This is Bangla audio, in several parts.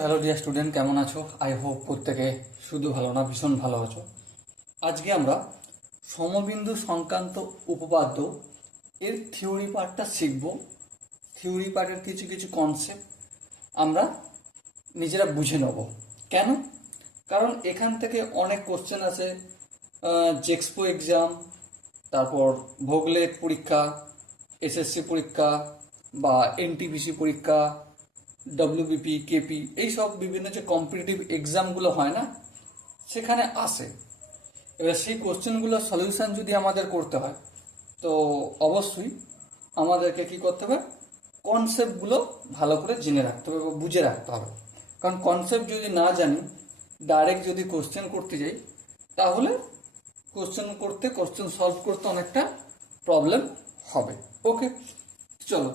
হ্যালো ডিয়ার স্টুডেন্ট, কেমন আছো? আই হোপ প্রত্যেকে শুধু ভালো না, ভীষণ ভালো আছো। আজকে আমরা সমবিন্দু সংক্রান্ত উপপাদ্য এর থিওরি পার্টটা শিখব। থিওরি পার্টের কিছু কিছু কনসেপ্ট আমরা নিজেরা বুঝে নেব। কেন? কারণ এখান থেকে অনেক কোশ্চেন আছে, জেক্সপো এক্সাম, তারপর ভোগলেট পরীক্ষা, এসএসসি পরীক্ষা বা এনটিপিসি পরীক্ষা, ডব্লিউবিপি, কেপি, এইসব বিভিন্ন যে কম্পিটিটিভ এক্সামগুলো হয় না, সেখানে আসে। এবার সেই কোশ্চেনগুলোর সলিউশন যদি আমাদের করতে হয়, তো অবশ্যই আমাদেরকে কি করতে হবে? কনসেপ্টগুলো ভালো করে জেনে রাখতে হবে বা বুঝে রাখতে হবে। কারণ কনসেপ্ট যদি না জানি, ডাইরেক্ট যদি কোশ্চেন করতে যাই, তাহলে কোশ্চেন সলভ করতে অনেকটা প্রবলেম হবে। ওকে, চলো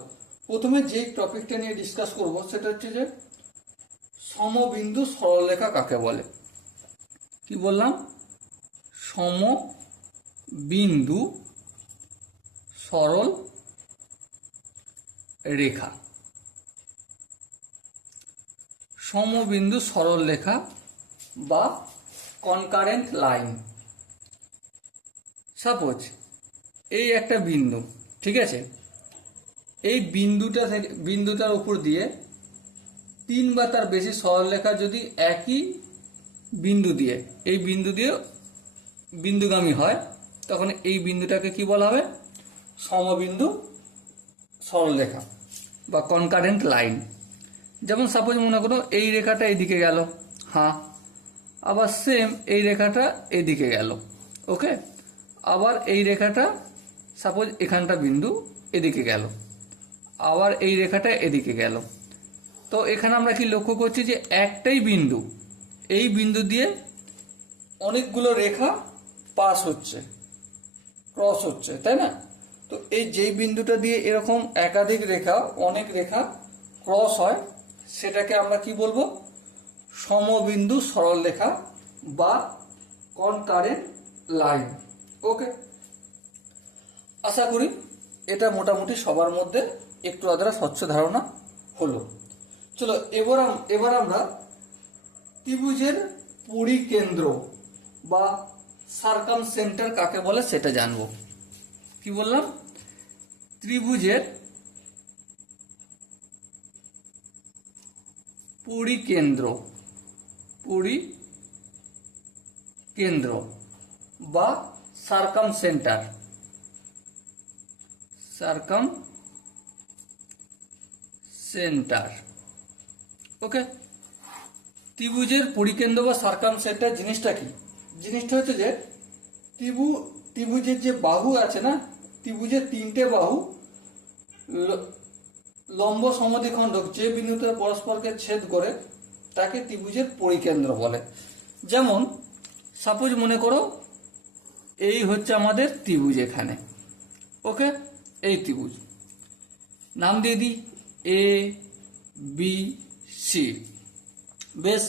প্রথমে যেই টপিকটা নিয়ে ডিসকাস করব সেটা হচ্ছে যে সমবিন্দু সরলরেখা কাকে বলে। কি বললাম? সমবিন্দু সরল রেখা। সমবিন্দু সরল রেখা বা কনকারেন্ট লাইন। সাপোজ এই একটা বিন্দু, ঠিক আছে? এই বিন্দুটার উপর দিয়ে তিন বা তার বেশি সরলরেখা যদি একই বিন্দু দিয়ে বিন্দুগামী হয়, তখন এই বিন্দুটাকে কি বলা হবে? সমবিন্দু সরলরেখা বা কনকারেন্ট লাইন। যেমন সাপোজ মনে করো এই রেখাটা এইদিকে গেল, হ্যাঁ, আবার সেম এই রেখাটা এইদিকে গেল, ওকে, আবার এই রেখাটা সাপোজ এখানটা বিন্দু এদিকে গেল, আবার এই রেখাটা এদিকে গেল। তো এখানে আমরা কি লক্ষ্য করছি যে একটাই বিন্দু, এই বিন্দু দিয়ে অনেকগুলো রেখা পাস হচ্ছে, ক্রস হচ্ছে, তাই না? তো এই যেই বিন্দুটা দিয়ে এরকম একাধিক রেখা, অনেক রেখা ক্রস হয়, সেটাকে আমরা কি বলবো? সমবিন্দু সরলরেখা বা কনকারেন্ট লাইন। ওকে, আশা করি এটা মোটামুটি সবার মধ্যে একটু আধরা স্বচ্ছ ধারণা হলো। চলো এবার আমরা ত্রিভুজের পরিকেন্দ্র বা সার্কাম সেন্টার কাকে বলে সেটা জানবো। কি বললাম? ত্রিভুজের পরিকেন্দ্র বা সার্কাম সেন্টার। ওকে, ত্রিভুজের পরিকেন্দ্র বা সার্কাম সেন্টার জিনিসটা কি? জিনিসটা হচ্ছে যে ত্রিভুজের যে বাহু আছে না, ত্রিভুজের তিনটে বাহু লম্ব সমদ্বিখণ্ডক যে বিন্দুতে পরস্পরকে ছেদ করে তাকে ত্রিভুজের পরিকেন্দ্র বলে। যেমন সাপোজ মনে করো এই হচ্ছে আমাদের ত্রিভুজ এখানে, ওকে, এই ত্রিভুজ নাম দিয়ে দিই এ বি সি। বেশ,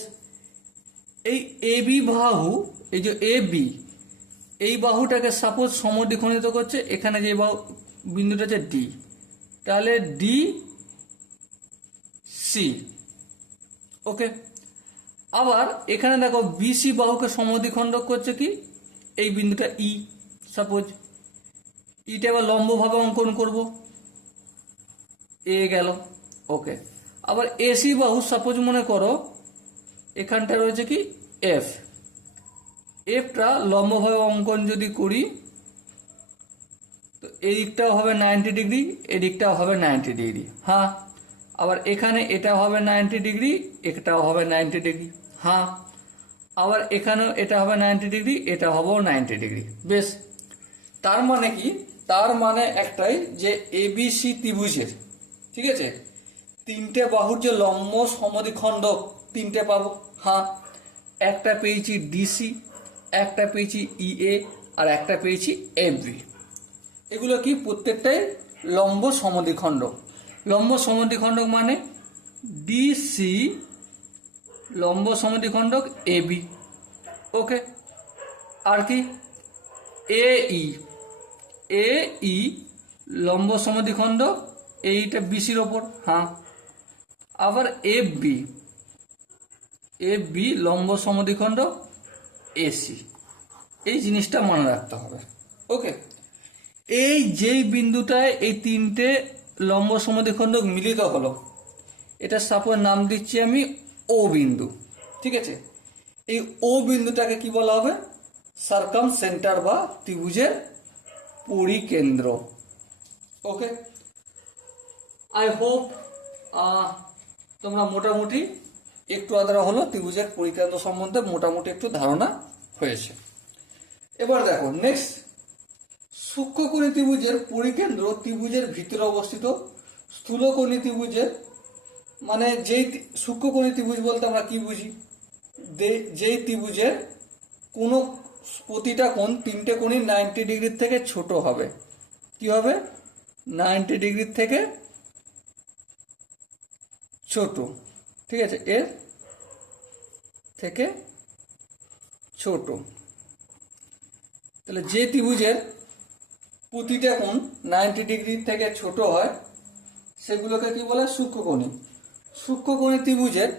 এই এ বি বাহু, এই যে এ বি, এই বাহুটাকে সাপোজ সমদ্বিখণ্ডিত করছে, এখানে যে বাহু বিন্দুটা হচ্ছে ডি, তাহলে ডি সি। ওকে, আবার এখানে দেখো বিসি বাহুকে সমদ্বিখণ্ডক করছে কি? এই বিন্দুটা ই, সাপোজ ইটা এবার লম্বভাবে অঙ্কন করব, এ গেল, ওকে। আবার এসি বাহু সাপোজ মনে করো এখানটা রয়েছে কি এফ, এফটা লম্বভাবে অঙ্কন যদি করি, তো এদিকটাও হবে 90 ডিগ্রি, এদিকটাও হবে 90 ডিগ্রি, হ্যাঁ। আবার এখানে এটা হবে 90 ডিগ্রি, এটাও হবে 90 ডিগ্রি, হ্যাঁ। আবার এখানেও এটা হবে 90 ডিগ্রি, এটা হবেও 90 ডিগ্রি। বেশ, তার মানে কি? তার মানে একটাই যে এবিসি ত্রিভুজের, ঠিক আছে, তিনটে বাহুর যে লম্ব সমদ্বিখণ্ডক তিনটে পাবো, হ্যাঁ। একটা পেয়েছি ডিসি, একটা পেয়েছি ইএ, আর একটা পেয়েছি এবি। এগুলো কি? প্রত্যেকটাই লম্ব সমদ্বিখণ্ডক। লম্ব সমদ্বিখণ্ডক মানে ডিসি লম্ব সমদ্বিখণ্ডক এবি, ওকে। আর কি? এই লম্ব সমদ্বিখণ্ডক এইটা বিসির ওপর, হ্যাঁ। আবার এফ বি এ বি লম্ব সমদ্বিখণ্ড এসি, এই জিনিসটা মনে রাখতে হবে। ওকে, এই যেই বিন্দুটায় এই তিনটে লম্ব সমদ্বিখণ্ড মিলিত হলো, এটা সাপোজ নাম দিচ্ছি আমি ও বিন্দু। ঠিক আছে, এই ও বিন্দুটাকে কি বলা হবে? সার্কাম সেন্টার বা ত্রিভুজের পরিকেন্দ্র। ওকে, আই হোপ তোমরা মোটামুটি একটু আদ্রা হলো ত্রিভুজের পরিকেন্দ্র সম্বন্ধে মোটামুটি একটু ধারণা হয়েছে। এবার দেখো নেক্সট, সূক্ষ্মকোণী ত্রিভুজের পরিকেন্দ্র ত্রিভুজের ভিতরে অবস্থিত। স্থূলকোণী ত্রিভুজের মানে যেই সূক্ষ্মকোণী ত্রিভুজ বলতে আমরা কি বুঝি? যেই ত্রিভুজের কোনো প্রতিটা কোণ তিনটে কোণই 90 ডিগ্রির থেকে ছোট হবে। কি হবে? 90 ডিগ্রির থেকে ছোট। ঠিক আছে, এর থেকে ছোট। তাহলে যে ত্রিভুজের প্রতিটা কোণ 90 ডিগ্রির থেকে ছোট হয় সেগুলোকে কি বলে? সূক্ষ্মকোণী। সূক্ষ্মকোণী ত্রিভুজের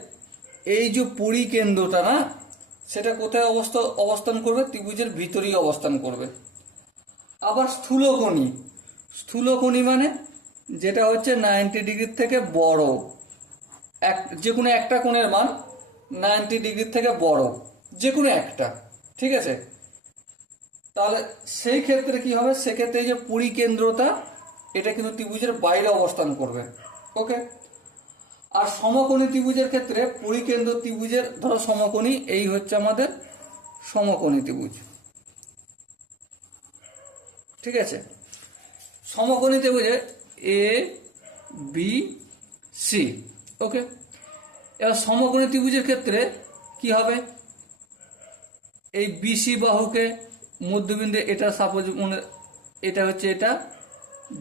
এই যে পরিকেন্দ্রটা না, সেটা কোথায় অবস্থান করবে? ত্রিভুজের ভিতরেই অবস্থান করবে। আবার স্থূলকোণী, স্থূলকোণী মানে যেটা হচ্ছে 90 ডিগ্রির থেকে বড়, যে কোনো একটা কোণের মান 90 ডিগ্রির থেকে বড়, যে কোনো একটা। ঠিক আছে, তাহলে সেই ক্ষেত্রে কি হবে? সেক্ষেত্রে এই যে পরিকেন্দ্রতা, এটা কিন্তু ত্রিভুজের বাইরে অবস্থান করবে। ওকে, আর সমকোণী ত্রিভুজের ক্ষেত্রে পরিকেন্দ্র ত্রিভুজের, ধরো সমকোণী, এই হচ্ছে আমাদের সমকোণী ত্রিভুজ। ঠিক আছে, সমকোণী ত্রিভুজে এ বি সি। ওকে, এবার সমকোণী ত্রিভুজের ক্ষেত্রে কি হবে? এই বিসি বাহুকে মধ্যবিন্দু, এটা সাপোজ মনে, এটা হচ্ছে এটা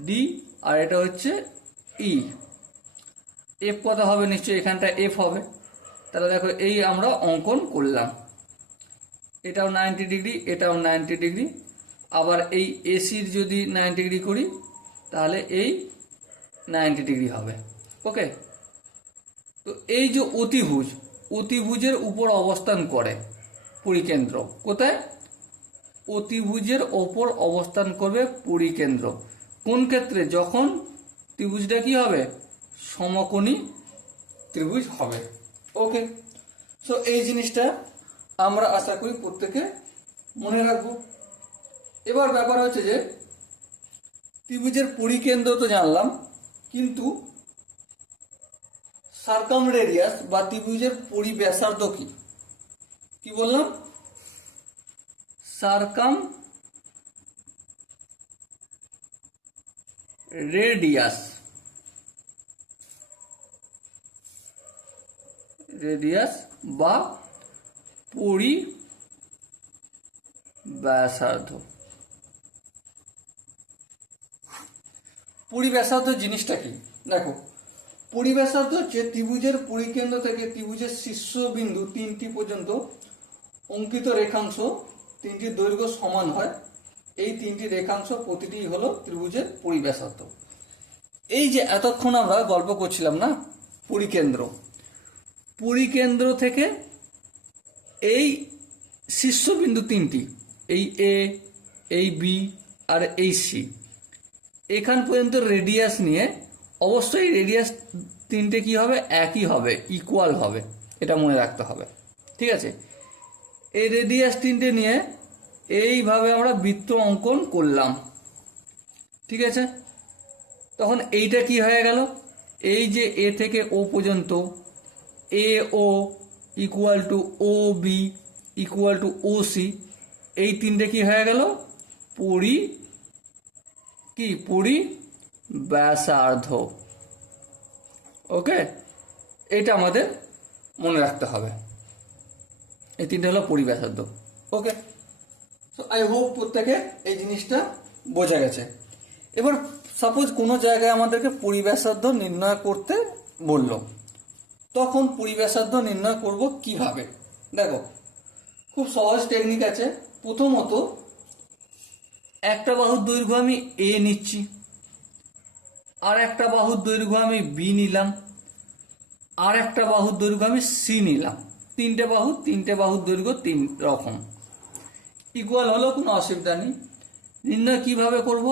ডি আর এটা হচ্ছে ই। এফ কত হবে? নিশ্চয়ই এখানটা এফ হবে। তাহলে দেখো এই আমরা অঙ্কন করলাম, এটাও 90 ডিগ্রি, এটাও 90 ডিগ্রি। আবার এই এসির যদি 90 ডিগ্রি করি তাহলে এই 90 ডিগ্রি হবে। ওকে, তো এই যে অতিভুজ, অতিভুজের উপর অবস্থান করে পরিকেন্দ্র। কোথায়? অতিভুজের ওপর অবস্থান করবে পরিকেন্দ্র। কোন ক্ষেত্রে? যখন ত্রিভুজটা কি হবে? সমকোণী ত্রিভুজ হবে। ওকে, সো এই জিনিসটা আমরা আশা করি প্রত্যেকে মনে রাখবো। এবার ব্যাপার হচ্ছে যে ত্রিভুজের পরিকেন্দ্র তো জানলাম, কিন্তু সার্কাম রেডিয়াস বা ত্রিভুজের পরিব্যাসার্ধ কি? কি বললাম? সার্কাম রেডিয়াস, রেডিয়াস বা পরিব্যাসার্ধ। পরিব্যাসার্ধ জিনিসটা কি? দেখো, পরিব্যাসার্ধ হচ্ছে ত্রিভুজের পরিকেন্দ্র থেকে ত্রিভুজের শীর্ষবিন্দু তিনটি পর্যন্ত অঙ্কিত রেখাংশ, তিনটি দৈর্ঘ্য সমান হয়। এই তিনটি রেখাংশ প্রতিটি হলো ত্রিভুজের পরিব্যাসার্ধ। এই যে এতক্ষণ আমরা গল্প করছিলাম না, পরিকেন্দ্র, পরিকেন্দ্র থেকে এই শীর্ষবিন্দু তিনটি, এই এ, এই বি আর এই সি, এখান পর্যন্ত রেডিয়াস নিয়ে, অবশ্যই রেডিয়াস তিনটে কি হবে? একই হবে, ইকুয়াল হবে, এটা মনে রাখতে হবে। ঠিক আছে, এই রেডিয়াস তিনটে নিয়ে এইভাবে আমরা বৃত্ত অঙ্কন করলাম। ঠিক আছে, তখন এইটা কি হয়ে গেল? এই যে এ থেকে ও পর্যন্ত, A O equal to O B equal to O C, এই তিনটে কি হয়ে গেল? পরিব্যাসার্ধ। ওকে, এটা আমাদের মনে রাখতে হবে, এই তিনটে হলো পরিব্যাসার্ধ। ওকে, সো আই হোপ প্রত্যেকে এই জিনিসটা বোঝা গেছে। এবার সাপোজ কোনো জায়গায় আমাদেরকে পরিব্যাসার্ধ নির্ণয় করতে বলল, তখন পরিব্যাসার্ধ নির্ণয় করব কিভাবে? দেখো, খুব সহজ টেকনিক আছে। প্রথমত একটা বাহুর দৈর্ঘ্য আমি এ নিচ্ছি, আর একটা বাহুর দৈর্ঘ্য আমি বি নিলাম, আর একটা বাহুর দৈর্ঘ্য আমি সি নিলাম। তিনটে বাহুর দৈর্ঘ্য 3 রকম। ইকুয়াল হলো, কোনো অসুবিধা নেই। নির্ণয় কিভাবে করব?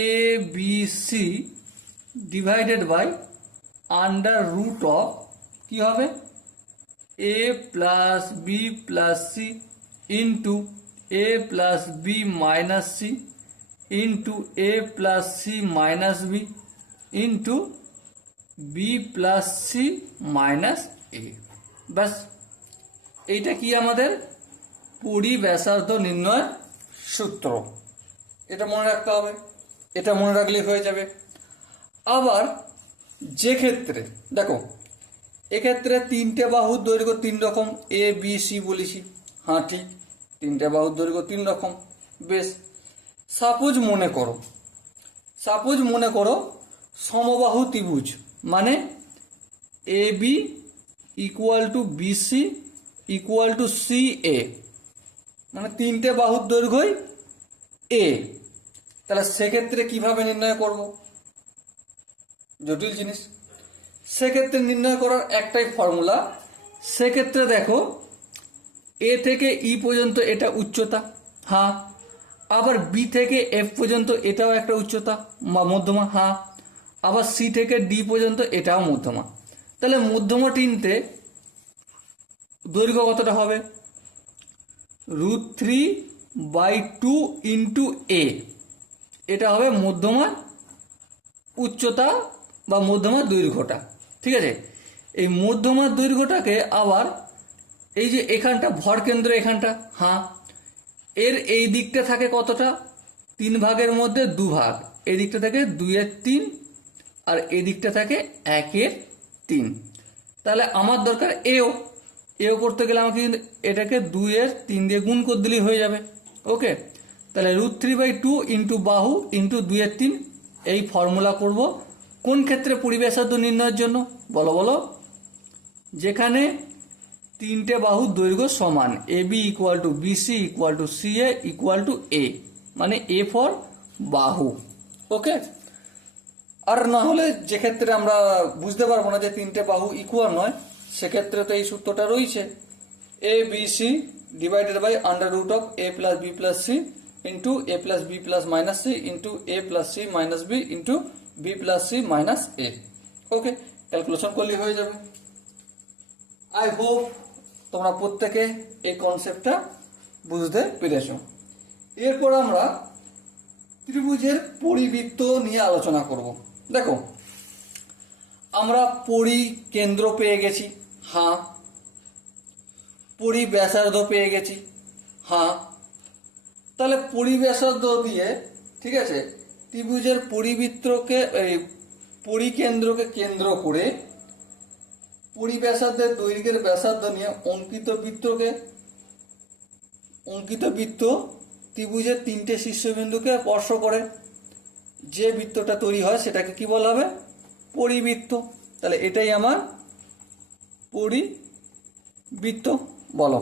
A B C divided by under root of কি হবে, A plus B plus C into A plus B minus C into A plus C minus B into B plus C minus A. ব্যাস, এইটা কি আমাদের পরিব্যাসার্ধ নির্ণয় সূত্র। এটা মনে রাখতে হবে, এটা মনে রাখলেই হয়ে যাবে। আবার যে ক্ষেত্রে দেখো, এক্ষেত্রে তিনটে বাহুর দৈর্ঘ্য 3 রকম, এ বি সি বলেছি, হ্যাঁ ঠিক, তিনটে বাহুর দৈর্ঘ্য 3 রকম। বেশ, সাপোজ মনে করো সমবাহু ত্রিভুজ, মানে A B equal to B C equal to C A, মানে তিনটে বাহুর দৈর্ঘ্যই এ। তাহলে সেক্ষেত্রে কিভাবে নির্ণয় করব? জটিল জিনিস। সেক্ষেত্রে নির্ণয় করার একটাই ফর্মুলা। সেক্ষেত্রে দেখো, এ থেকে ই পর্যন্ত এটা উচ্চতা, হ্যাঁ। আবার বি থেকে এফ পর্যন্ত এটাও একটা উচ্চতা মধ্যমা, হ্যাঁ। আবার সি থেকে ডি পর্যন্ত এটাও মধ্যমা। তাহলে মধ্যমা তিনটে দৈর্ঘ্য কতটা হবে? √3/2 ইন্টু এ, এটা হবে মধ্যমার উচ্চতা বা মধ্যমার দৈর্ঘ্যটা। ঠিক আছে, এই মধ্যমার দৈর্ঘ্যটাকে আবার এই যে এখানটা ভর কেন্দ্র, এখানটা, হ্যাঁ, এর এই দিকটা থাকে কতটা? 3 ভাগের মধ্যে 2 ভাগ। এই দিকটা থাকে 2/3 আর এই দিকটা থাকে 1/3। তাহলে আমার দরকার এও করতে গেলে আমাকে কিন্তু এটাকে 2/3 দিয়ে গুণ করে দিলেই হয়ে যাবে। ওকে, তাহলে √3/2 ইন্টু বাহু ইন্টু 2/3, এই ফর্মুলা করব কোন ক্ষেত্রে? পরিব্যাসার্ধ নির্ণয়ের জন্য। বলো, যেখানে তিনটে বাহুর দৈর্ঘ্য সমান, A B equal to B C equal to C A equal to A, মানে এ ফর বাহু। ওকে, আর না হলে যে ক্ষেত্রে আমরা বুঝতে পারবো না যে তিনটে বাহু ইকুয়াল নয়, সেক্ষেত্রে তো এই সূত্রটা রয়েছে, A B C divided by under root of A plus B plus C into A plus B plus minus C into A plus C minus B into B plus C minus A. Okay, calculation করলেই হয়ে যাবে। আই হোপ তোমরা প্রত্যেকে এই কনসেপ্টটা বুঝতে পেরেছ। এরপর আমরা ত্রিভুজের পরিবৃত্ত নিয়ে আলোচনা করব। দেখো, আমরা পরিকেন্দ্র পেয়ে গেছি, হ্যাঁ। পরিব্যাসার্ধ পেয়ে গেছি, হ্যাঁ। তাহলে পরিব্যাসার্ধ দিয়ে, ঠিক আছে, ত্রিভুজের পরিকেন্দ্রকে কেন্দ্র করে পরিব্যাসার্ধের দৈর্ঘ্যের ব্যাসার্ধ নিয়ে অঙ্কিত বৃত্ত ত্রিভুজের 3টে শীর্ষবিন্দুকে স্পর্শ করে যে বৃত্তটা তৈরি হয় সেটাকে কি বলা হবে? পরিবৃত্ত। তাহলে এটাই আমার পরিবৃত্ত। বলো,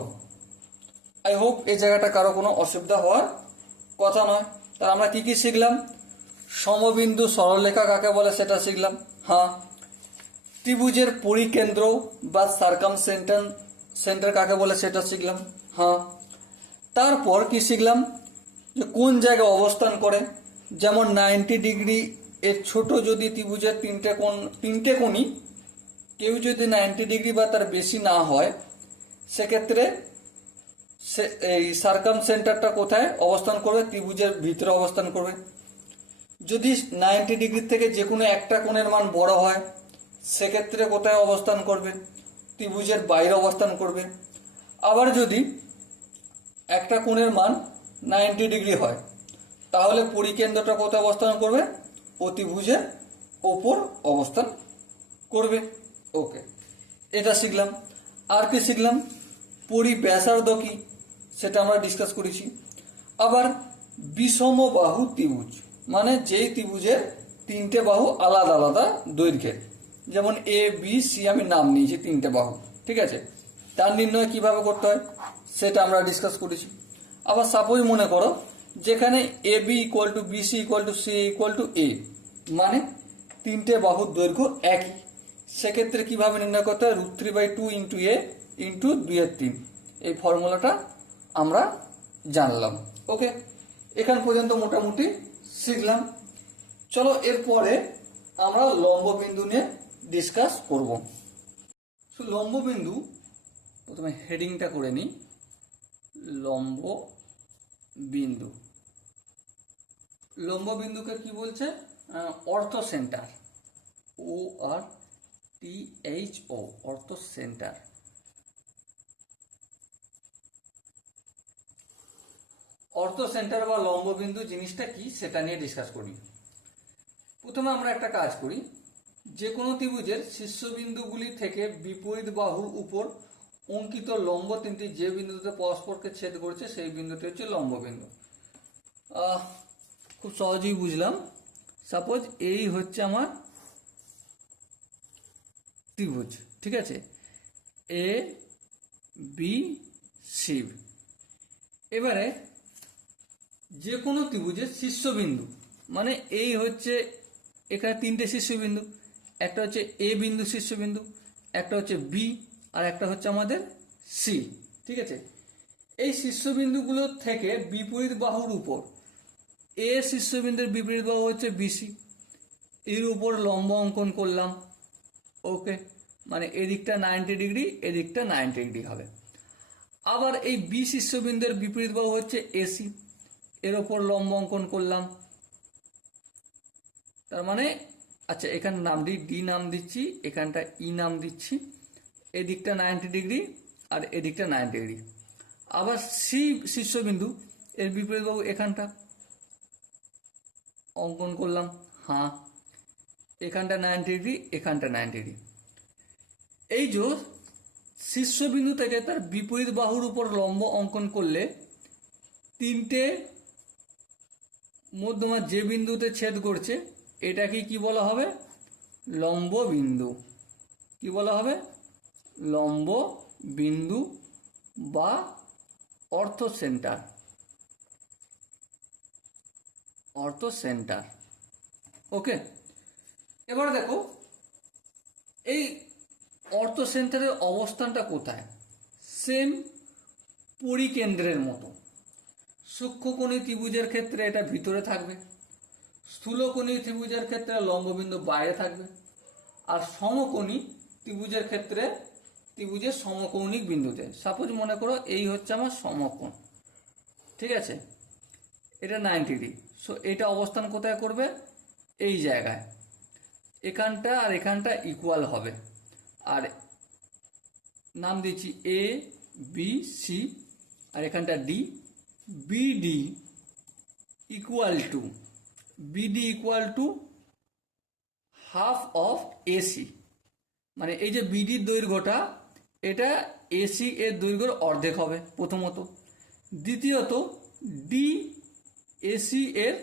আই হোপ এই জায়গাটা কারো কোনো অসুবিধা হওয়ার কথা নয়। তাহলে আমরা কি কি শিখলাম? সমবিন্দু সরলরেখা কাকে বলে সেটা শিখলাম, হ্যাঁ। ত্রিভুজের পরিকেন্দ্র বা সেন্টার কাকে বলে সেটা শিখলাম, হ্যাঁ। তারপর কি শিখলাম? যে কোন জায়গায় অবস্থান করে, যেমন 90 ডিগ্রি এর ছোট যদি ত্রিভুজের তিনটে কোণই কেউ যদি 90 ডিগ্রি বা তার বেশি না হয়, সেক্ষেত্রে এই সার্কামসেন্টারটা কোথায় অবস্থান করবে? ত্রিভুজের ভিতরে অবস্থান করবে। যদি 90 ডিগ্রি থেকে যে কোনো একটা কোণের মান বড় হয়, সেক্ষেত্রে কোথায় অবস্থান করবে? ত্রিভুজের বাইরে অবস্থান করবে। আবার যদি একটা কোণের মান 90 ডিগ্রি হয়, তাহলে পরিকেন্দ্রটা কোথায় অবস্থান করবে? অতিভুজের ওপর অবস্থান করবে। ওকে, এটা শিখলাম। আর কি শিখলাম? পরিব্যাসার্ধ কি সেটা আমরা ডিসকাস করেছি। আবার বিষমবাহু ত্রিভুজ, মানে যেই ত্রিভুজের 3টে বাহু আলাদা আলাদা দৈর্ঘ্যের, যেমন এ বি সি আমি নাম নিয়েছি 3টে বাহু, ঠিক আছে, তার নির্ণয় কিভাবে করতে হয় সেটা আমরা ডিসকাস করেছি। আবার সাপোজ মনে করো যেখানে A B equal to B C equal to C equal to A, মানে 3টে বাহুর দৈর্ঘ্য একই, সেক্ষেত্রে কিভাবে নির্ণয় করতে হয়, √3/2 ইন্টু এ ইন্টু 2/3, এই ফর্মুলাটা আমরা জানলাম। ওকে, এখান পর্যন্ত মোটামুটি শিখলাম। চলো এরপরে আমরা লম্ব বিন্দু নিয়ে ডিসকাস করব। তো লম্ব বিন্দু, প্রথমে হেডিংটা করে নিই, লম্ব বিন্দু। লম্ব বিন্দুকে কি বলছে, অর্থ সেন্টার, ORTHO, অর্থ সেন্টার। অর্থ সেন্টার বা লম্ব বিন্দু জিনিসটা কি সেটা নিয়ে ডিসকাস করি। প্রথমে আমরা একটা কাজ করি, যে কোনো ত্রিভুজের শীর্ষবিন্দুগুলি থেকে বিপরীত বাহুর উপর অঙ্কিত লম্ব তিনটি যে বিন্দুতে পরস্পরকে ছেদ করছে সেই বিন্দুটি হচ্ছে লম্ব বিন্দু। খুব সহজেই বুঝলাম। সাপোজ এই হচ্ছে আমার ত্রিভুজ, ঠিক আছে, ABC। এবারে যে কোনো ত্রিভুজের শীর্ষবিন্দু, মানে এই হচ্ছে এখানে তিনটে শীর্ষবিন্দু, একটা হচ্ছে এ বিন্দু শীর্ষবিন্দু, একটা হচ্ছে বি, আর একটা হচ্ছে আমাদের সি, ঠিক আছে। এই শীর্ষবিন্দুগুলো থেকে বিপরীত বাহুর উপর, এ শীর্ষবিন্দুর বিপরীত বাহু হচ্ছে বিসি, এর উপর লম্ব অঙ্কন করলাম। ওকে, মানে এদিকটা 90 ডিগ্রি, এদিকটা 90 ডিগ্রি হবে। আবার এই বি শীর্ষবিন্দুর বিপরীত বাহু হচ্ছে এসি, এর ওপর লম্ব অঙ্কন করলাম। তার মানে আচ্ছা, এখানে নাম দিই, ডি নাম দিচ্ছি, এখানটা ই নাম দিচ্ছি, এদিকটা 90 ডিগ্রি আর এদিকটা 90 ডিগ্রি। আবার সি শীর্ষবিন্দু, এর বিপরীত বাহু এখানটা অঙ্কন করলাম, হ্যাঁ, এখানটা 90 ডিগ্রি, এখানটা 90 ডিগ্রি। এই যে শীর্ষবিন্দু থেকে তার বিপরীত বাহুর উপর লম্ব অঙ্কন করলে তিনটে মধ্যমা যে বিন্দুতে ছেদ করছে এটাকে কি বলা হবে, লম্ব বিন্দু। কি বলা হবে, লম্ব বিন্দু বা অর্থ সেন্টার, অর্থ সেন্টার। ওকে, এবার দেখো এই অর্থ সেন্টারের অবস্থানটা কোথায়, সেম পরিকেন্দ্রের মতো। সূক্ষ্মকোণী ত্রিভুজের ক্ষেত্রে এটা ভিতরে থাকবে, স্থূলকোণী ত্রিভুজের ক্ষেত্রে লম্ববিন্দু বাইরে থাকবে, আর সমকোণী ত্রিভুজের ক্ষেত্রে ত্রিভুজের সমকৌণিক বিন্দুতে। সাপোজ মনে করো এই হচ্ছে আমার সমকোণ, ঠিক আছে, এটা 90 ডিগ্রি। সো এটা অবস্থান কোথায় করবে, এই জায়গায়, এখানটা আর এখানটা ইকুয়াল হবে। আর নাম দিচ্ছি এ বি সি, আর এখানটা D, BD equal to, BD equal to half of AC. মানে এই যে বিডির দৈর্ঘ্যটা, এটা এসি এর দৈর্ঘ্যের অর্ধেক হবে প্রথমত। দ্বিতীয়ত ডি এসি এর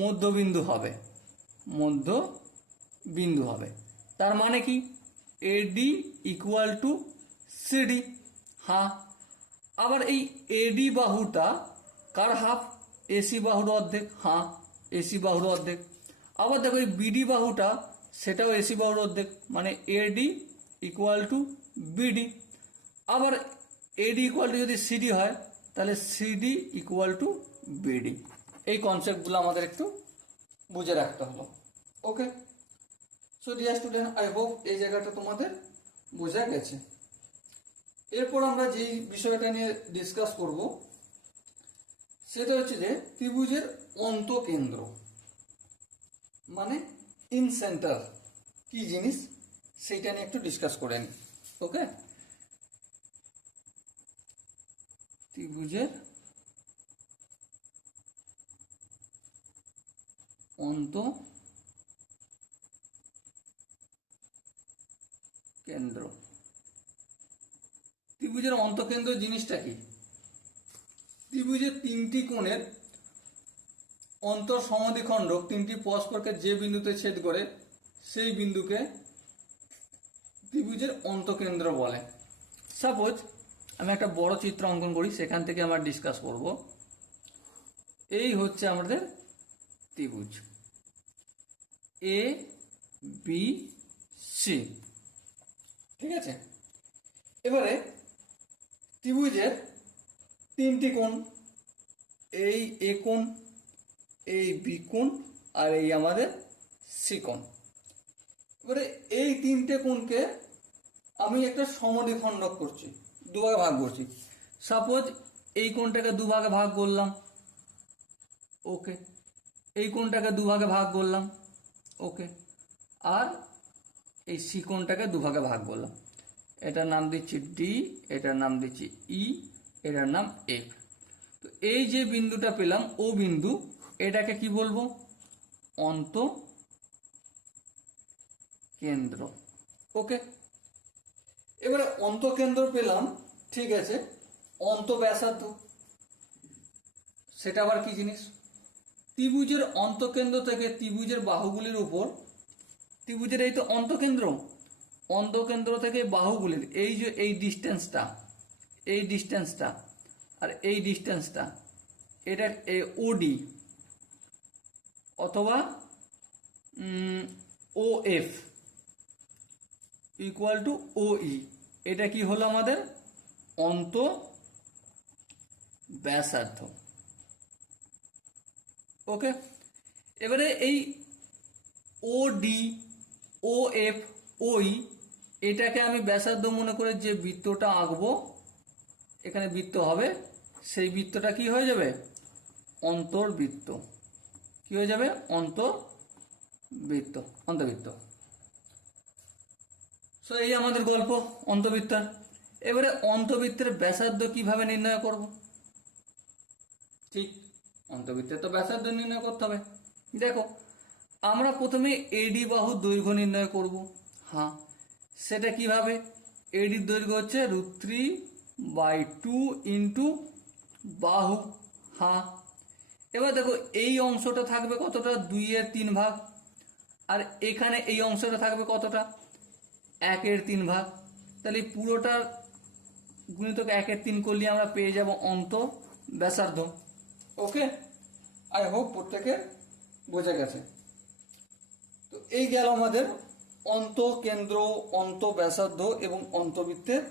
মধ্যবিন্দু হবে, মধ্যবিন্দু হবে। তার মানে কি, এডি ইকুয়াল টু সিডি। হ্যাঁ, আবার এই এডি বাহুটা কার হাফ, এসি বাহুর অর্ধেক। হ্যাঁ, এসি বাহুর অর্ধেক। আবার দেখো এই বিডি বাহুটা, সেটাও এসি বাহুর অর্ধেক, মানে এডি ইকুয়াল টু বিডি। আবার এডি ইকুয়াল টু যদি সিডি হয়, তাহলে সিডি ইকুয়াল টু বিডি। এই কনসেপ্টগুলো আমাদের একটু বুঝে রাখতে হলো। Okay, so dear student, I hope এই জায়গাটা তোমাদের বোঝা গেছে। এরপর আমরা যেই বিষয়টা নিয়ে ডিসকাস করব সেটা হচ্ছে যে ত্রিভুজের অন্তকেন্দ্র, মানে ইন সেন্টার কি জিনিস সেইটা নিয়ে একটু ডিসকাস করে নিই। ওকে, ত্রিভুজের অন্তকেন্দ্র। ত্রিভুজের অন্তকেন্দ্র জিনিসটা কি, ত্রিভুজের তিনটি কোণের অন্তর সমদ্বিখণ্ডক তিনটি পরস্পরকে যে বিন্দুতে ছেদ করে সেই বিন্দুকে ত্রিভুজের অন্তকেন্দ্র বলে। সাপোজ আমি একটা বড় চিত্র অঙ্কন করি, সেখান থেকে আমরা ডিসকাস করব। এই হচ্ছে আমাদের ত্রিভুজ এ বি সি। ঠিক আছে, এবারে ত্রিভুজের তিনটি কোণ, এই এ কোণ, এই বি কোণ, আর এই আমাদের সি কোণ। এবারে এই তিনটে কোণকে আমি একটা সমদ্বিখণ্ডক করছি, দুভাগে ভাগ করছি। সাপোজ এই কোণটাকে দুভাগে ভাগ করলাম, ওকে, এই কোণটাকে দুভাগে ভাগ করলাম, ওকে, আর এই সি কোণটাকে দুভাগে ভাগ করলাম। এটার নাম দিচ্ছি ডি, এটার নাম দিচ্ছি ই, এটার নাম এফ। তো এই যে বিন্দুটা পেলাম ও বিন্দু, এটাকে কি বলবো? অন্তকেন্দ্র। ওকে, এবারে অন্তকেন্দ্র পেলাম, ঠিক আছে, অন্তব্যাসার্ধ সেটা আবার কি জিনিস? ত্রিভুজের অন্তকেন্দ্র থেকে ত্রিভুজের বাহুগুলির উপর, ত্রিভুজের এই তো অন্তকেন্দ্র, অন্তকেন্দ্র থেকে বাহুগুলির এই যে এই ডিস্টেন্সটা, এই ডিস্টেন্সটা আর এই ডিস্টেন্সটা, এটা ওডি অথবা ও এফ ইকুয়াল টু ও ই, এটা কি হলো আমাদের অন্তব্যাসার্ধ। ওকে, এবারে এই ও ডি, ও এফ, ও ই, এটাকে আমি ব্যাসার্ধ মনে করে যে বৃত্তটা আঁকবো, এখানে বৃত্ত হবে, সেই বৃত্তটা কি হয়ে যাবে? অন্তর্বৃত্ত। কি হয়ে যাবে? অন্তর্বৃত্ত, অন্তর্বৃত্ত। সো এই আমাদের গল্প অন্তর্বৃত্তার। এবারে অন্তর্বৃত্তের ব্যাসার্ধ কিভাবে নির্ণয় করব? ঠিক, অন্তর্বৃত্তের তো ব্যাসার্ধ নির্ণয় করতে হবে। দেখো, আমরা প্রথমে এডি বাহুর দৈর্ঘ্য নির্ণয় করব। হ্যাঁ, সেটা কিভাবে? এডির দৈর্ঘ্য হচ্ছে √3/2 ইন্টু বাহু। হ্যাঁ, এবার দেখো এই অংশটা থাকবে কতটা? 2/3 ভাগ। আর এখানে এই অংশটা থাকবে কতটা? 1/3 ভাগ। তাহলে পুরোটার গুণিতক 1/3 করলে আমরা পেয়ে যাব অন্তব্যাসার্ধ। ওকে, আই হোপ প্রত্যেকের বোঝা গেছে। তো এই গেল আমাদের অন্তকেন্দ্র, অন্তব্যাসার্ধ এবং অন্তবৃত্তের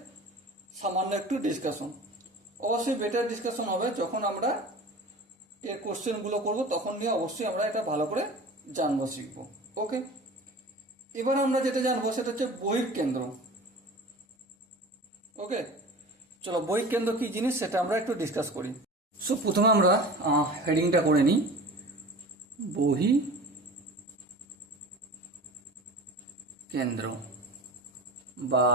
সামান্য একটু ডিসকাশন। অবশ্যই বেটার ডিসকাশন হবে যখন আমরা এর কোশ্চেনগুলো করব, তখন নিয়ে অবশ্যই আমরা এটা ভালো করে জানবো, শিখবো। ওকে, এবার আমরা যেটা জানবো সেটা হচ্ছে বহিঃ কেন্দ্র। ওকে, চলো বহিঃ কেন্দ্র কি জিনিস সেটা আমরা একটু ডিসকাস করি। সো প্রথমে আমরা হেডিংটা করে নিই, বহিঃ কেন্দ্র বা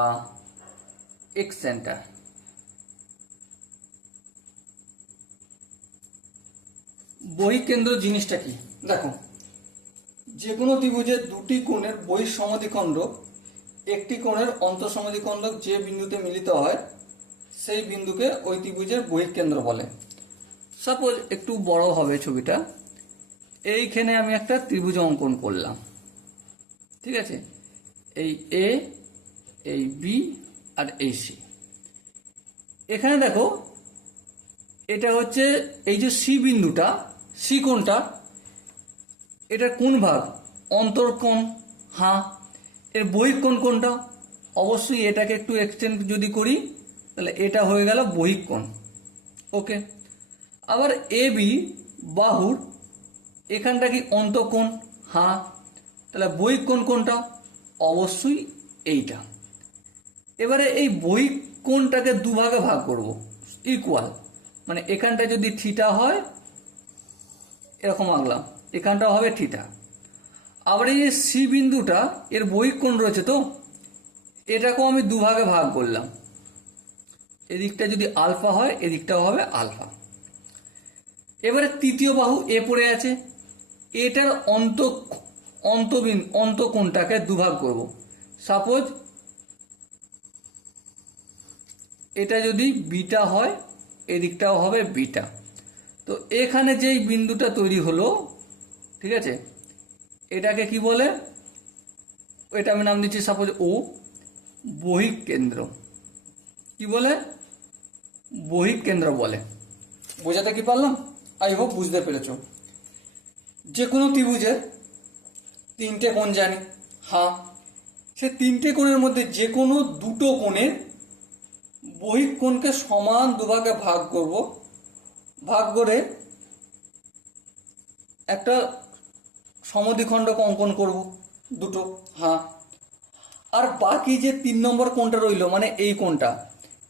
এক্স সেন্টার। বহিঃ কেন্দ্র জিনিসটা কি? দেখো, যে কোনো ত্রিভুজের দুটি কোণের বহিঃ সমদ্বিখণ্ডক একটি কোণের অন্তঃসমদ্বিখণ্ডক যে বিন্দুতে মিলিত হয় সেই বিন্দুকে ওই ত্রিভুজের বহিঃ কেন্দ্র বলে। সাপোজ একটু বড় হবে ছবিটা, এইখানে আমি একটা ত্রিভুজ অঙ্কন করলাম, ঠিক আছে, এই এ, এই বি আর এই সি। এখানে দেখো, এটা হচ্ছে এই যে সি বিন্দুটা, সি কোণটা, এটা কোন ভাগ? অন্তর্কোণ। হ্যাঁ, এর বহিঃ কোণ কোনটা? অবশ্যই এটাকে একটু এক্সটেন্ড যদি করি তাহলে এটা হয়ে গেল বহিঃ কোণ। ওকে, আবার এ বি বাহুর এখানটা কি অন্তঃকোণ? হ্যাঁ, তাহলে বহিঃ কোণ কোনটা? অবশ্যই এইটা। এবারে এই বহিঃ কোণটাকে দুভাগে ভাগ করব, ইকুয়াল, মানে এখানটা যদি থিটা হয়, এরকম আঁকলাম, এখানটা হবে থিটা। আবার এই যে সি বিন্দুটা, এর বহিঃ কোণ রয়েছে, তো এটাকেও আমি দুভাগে ভাগ করলাম, এদিকটা যদি আলফা হয় এদিকটাও হবে আলফা। এবারে তৃতীয় বাহু এ পড়ে আছে, এটার অন্তঃকোণটাকে দুভাগ করব। সাপোজ এটা যদি বিটা হয়, এদিকটাও হবে বিটা। তো এখানে যেই বিন্দুটা তৈরি হলো, ঠিক আছে, এটাকে কি বলে? এটা আমি নাম দিচ্ছি সাপোজ ও, বহিঃ কেন্দ্র। কি বলে? বহিঃ কেন্দ্র বলে। বোঝাতে কি পারলাম? আই হোপ বুঝতে পেরেছ। যে কোনো ত্রিভুজের তিনটে কোণ জানি। হ্যাঁ, সে তিনটে কোণের মধ্যে যে কোনো দুটো কোণের বহিক কোণকে সমান দুভাগে ভাগ করব, ভাগ করে একটা সমদ্বিখণ্ডক অঙ্কন করব দুটো। হ্যাঁ, আর বাকি যে 3 নম্বর কোণটা রইল মানে এই কোণটা,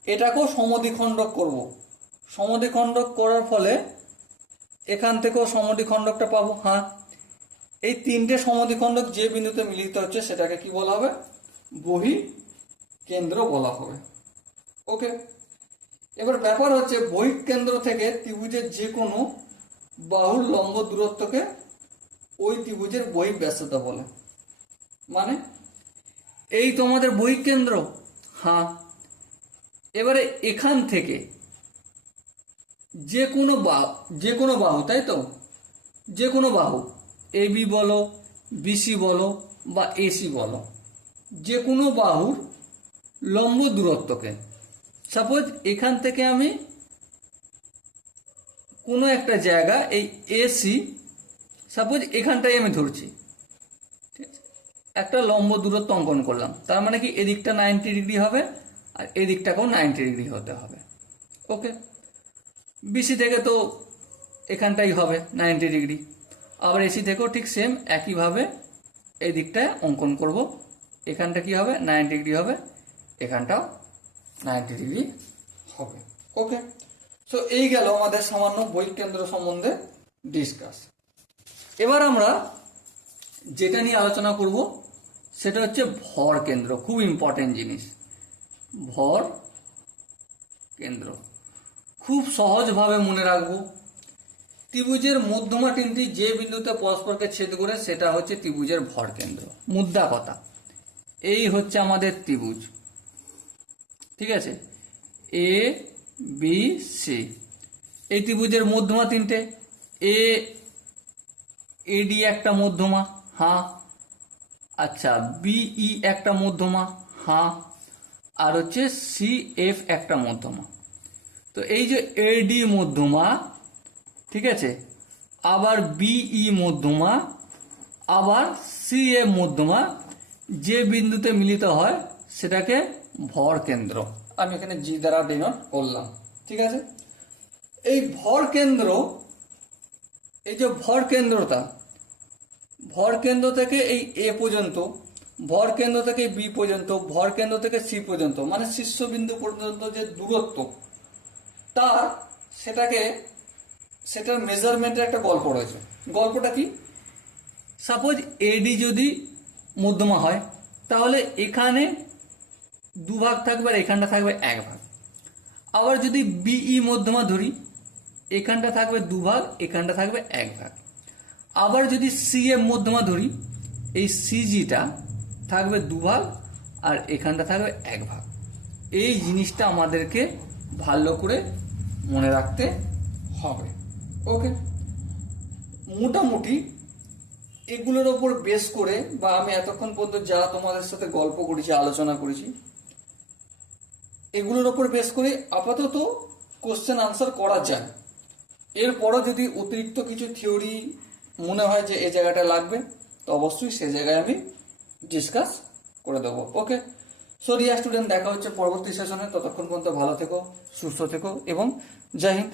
এটাকেও সমদ্বিখণ্ডক করব। সমদ্বিখণ্ডক করার ফলে এখান থেকেও সমদ্বিখণ্ডকটা পাবো। হ্যাঁ, এই তিনটে সমদ্বিখণ্ডক যে বিন্দুতে মিলিত হচ্ছে সেটাকে কি বলা হবে? বহি কেন্দ্র বলা হবে। ওকে, এবার ব্যাপার হচ্ছে বহিক কেন্দ্র থেকে ত্রিভুজের যে কোনো বাহুর লম্ব দূরত্বকে ওই ত্রিভুজের বহিঃ ব্যাসার্ধ বলে। মানে এই তোমাদের বহিক কেন্দ্র। হ্যাঁ, এবারে এখান থেকে যে কোনো বাহু, তাই তো, যে কোনো বাহু এবি বলো, বিসি বলো বা এসি বলো, যে কোনো বাহুর লম্ব দূরত্বকে, সাপোজ এখান থেকে আমি কোনো একটা জায়গা এই এসি, সাপোজ এখানটাই আমি ধরছি, ঠিক আছে, একটা লম্ব দূরত্ব অঙ্কন করলাম। তার মানে কি এদিকটা 90 ডিগ্রি হবে আর এদিকটাকেও 90 ডিগ্রি হতে হবে। ওকে, বিসি থেকে তো এখানটাই হবে 90 ডিগ্রি, আবার এসি থেকেও ঠিক সেম একইভাবে এই দিকটায় অঙ্কন করব। এখানটা কি হবে? 90 ডিগ্রি হবে, এখানটাও 90 ডিগ্রি হবে। ওকে, তো এই গেল আমাদের সামান্য বহিঃ কেন্দ্র সম্বন্ধে ডিসকাস। এবার আমরা যেটা নিয়ে আলোচনা করব সেটা হচ্ছে ভর কেন্দ্র। খুব ইম্পর্টেন্ট জিনিস, ভর কেন্দ্র। খুব সহজভাবে মনে রাখবো, ত্রিভুজের মধ্যমা তিনটি যে বিন্দুতে পরস্পরকে ছেদ করে সেটা হচ্ছে ত্রিভুজের ভর কেন্দ্র। মুদ্রা কথা, এই হচ্ছে আমাদের ত্রিভুজ, ঠিক আছে, এ বি সি। এই ত্রিভুজের মধ্যমা তিনটে, এডি একটা মধ্যমা, হ্যাঁ, আচ্ছা, বিই একটা মধ্যমা, হ্যাঁ, আর হচ্ছে সি এফ একটা মধ্যমা। তো এই যে এডি মধ্যমা, ঠিক আছে, আবার বিই মধ্যমা, আবার সি এফ মধ্যমা, যে বিন্দুতে মিলিত হয় সেটাকে ভর কেন্দ্র। আমি এখানে জি দ্বারা ডিনোট করলাম, ঠিক আছে। এই ভর কেন্দ্র, এই যে ভর কেন্দ্রটা, ভর কেন্দ্র থেকে এই এ পর্যন্ত, ভর কেন্দ্র থেকে বি পর্যন্ত, ভর কেন্দ্র থেকে সি পর্যন্ত, মানে শীর্ষবিন্দু পর্যন্ত যে দূরত্ব তার, সেটার মেজারমেন্টের একটা গল্প রয়েছে। গল্পটা কি? সাপোজ এডি যদি মধ্যমা হয় তাহলে এখানে দুভাগ থাকবে আর এখানটা থাকবে এক ভাগ। আবার যদি বিই মধ্যমা ধরি, এখানটা থাকবে দুভাগ, এখানটা থাকবে এক ভাগ। আবার যদি সি এম মধ্যমা ধরি, এই সিজিটা থাকবে দুভাগ আর এখানটা থাকবে এক ভাগ। এই জিনিসটা আমাদেরকে ভালো করে মনে রাখতে হবে। ওকে, মোটামুটি এগুলোর ওপর বেস করে, বা আমি এতক্ষণ পর্যন্ত যা তোমাদের সাথে গল্প করেছি, আলোচনা করেছি, এগুলোর ওপর বেস করে আপাতত কোশ্চেন আনসার করা যায়। এরপরও যদি অতিরিক্ত কিছু থিওরি মনে হয় যে এই জায়গাটা লাগবে, তো অবশ্যই সেই জায়গায় আমি ডিসকাস করে দেবো। ওকে, সো ডিয়ার স্টুডেন্ট, দেখা হচ্ছে পরবর্তী সেশনে। ততক্ষণ পর্যন্ত ভালো থেকো, সুস্থ থেকো এবং জয় হিন্দ।